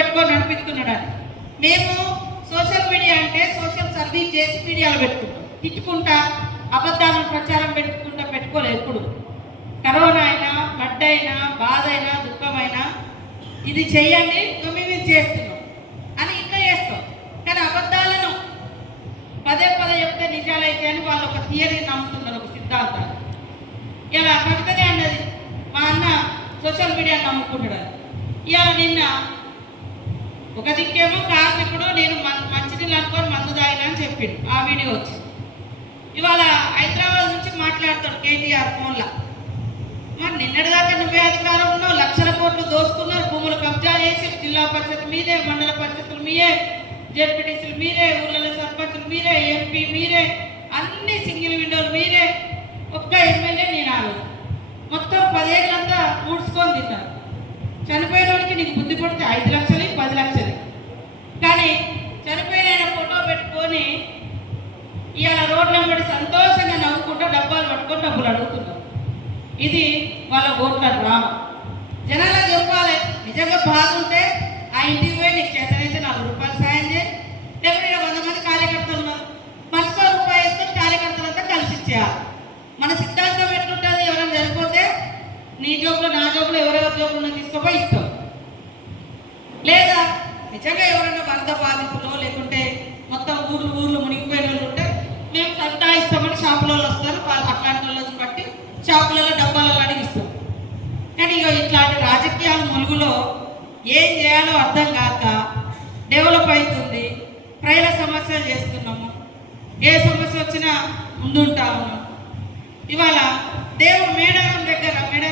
పట్టుకొని నడిపించుకున్నాడు మేము సోషల్ మీడియా అంటే సోషల్ సర్వీస్ చేసి మీడియాలో పెట్టుకుంటాం. తిట్టుకుంటా అబద్ధాలను ప్రచారం పెట్టుకుంటా పెట్టుకోలేదు ఎప్పుడు. కరోనా అయినా ఫ్లడ్ అయినా బాధ అయినా దుఃఖమైనా ఇది చెయ్యండి మేము చేస్తున్నాం. అని ఇంకా చేస్తాం. కానీ అబద్ధాలను పదే పదే చెప్తే నిజాలైతే అని వాళ్ళు ఒక థియరీ నమ్ముతున్నారు ఒక సిద్ధాంతాలు ఇలా కవితనే అన్నది మా అన్న సోషల్ మీడియా నమ్ముకుంటున్నారు ఇవాళ నిన్న ఒక దిక్కేమో కార్మికుడు నేను మం- మంచినీళ్ళు అనుకొని మందు తాగిన అని చెప్పిండు ఆ వీడియో వచ్చి. ఇవాళ హైదరాబాద్ నుంచి మాట్లాడతాడు కేటీఆర్ ఫోన్లో. మరి నిన్నటిదాకా నువ్వే అధికారంలో లక్షల కోట్లు దోసుకున్నారు భూములు కబ్జా చేసి జిల్లా పరిషత్ మీరే మండల పరిషత్తులు మీరే జెడ్పీటీసీలు మీరే ఊళ్ళలో సర్పంచులు మీరే ఎంపీ మీరే అన్ని సింగిల్ విండోలు మీరే ఒక్క ఎమ్మెల్యే నేను ఆమె మొత్తం పదేళ్ళంతా ఊడ్చుకొని తిన్నారు చనిపోయిన వాడికి నీకు బుద్ధి పడితే ఐదు కానీ చనిపోయిన ఫోటో పెట్టుకొని ఇవాళ రోడ్ల వెంబడి సంతోషంగా నవ్వుకుంటూ డబ్బాలు పట్టుకొని డబ్బులు అడుగుతున్నారు. ఇది వాళ్ళ ఓట్ల డ్రామా. జనాలకు చెప్పాలి నిజంగా బాగుంటే ఆ ఇంటికి పోయి నీకు చేతనైతే నాలుగు రూపాయలు సాయం చేయి. లేకపోతే వంద మంది కార్యకర్తలు ఉన్నారు. మనసుకో రూపాయి వేసుకొని కార్యకర్తలంతా కలిసి ఇచ్చేయాలి. మన సిద్ధాంతం ఎట్లుంటుంది? ఎవరైనా చనిపోతే నీ జోబులో నా జోబులో ఎవరెవరి ఉన్నది నిజంగా ఎవరైనా వరద బాధితులో లేకుంటే మొత్తం ఊర్లు ఊర్లు మునిగిపోయిన వాళ్ళు ఉంటే మేము సంతా ఇస్తామని షాపులలో వస్తారు వాళ్ళు అట్లాంటి వాళ్ళని బట్టి షాపులలో డబ్బాలలో అడిగిస్తాం. కానీ ఇక ఇట్లాంటి రాజకీయాల ములుగులో ఏం చేయాలో అర్థం కాక డెవలప్ అవుతుంది ప్రజల సమస్యలు చేస్తున్నాము. ఏ సమస్య వచ్చినా ముందుంటా ఉన్నాం ఇవాళ దేవుడు మేడారం దగ్గర మేడ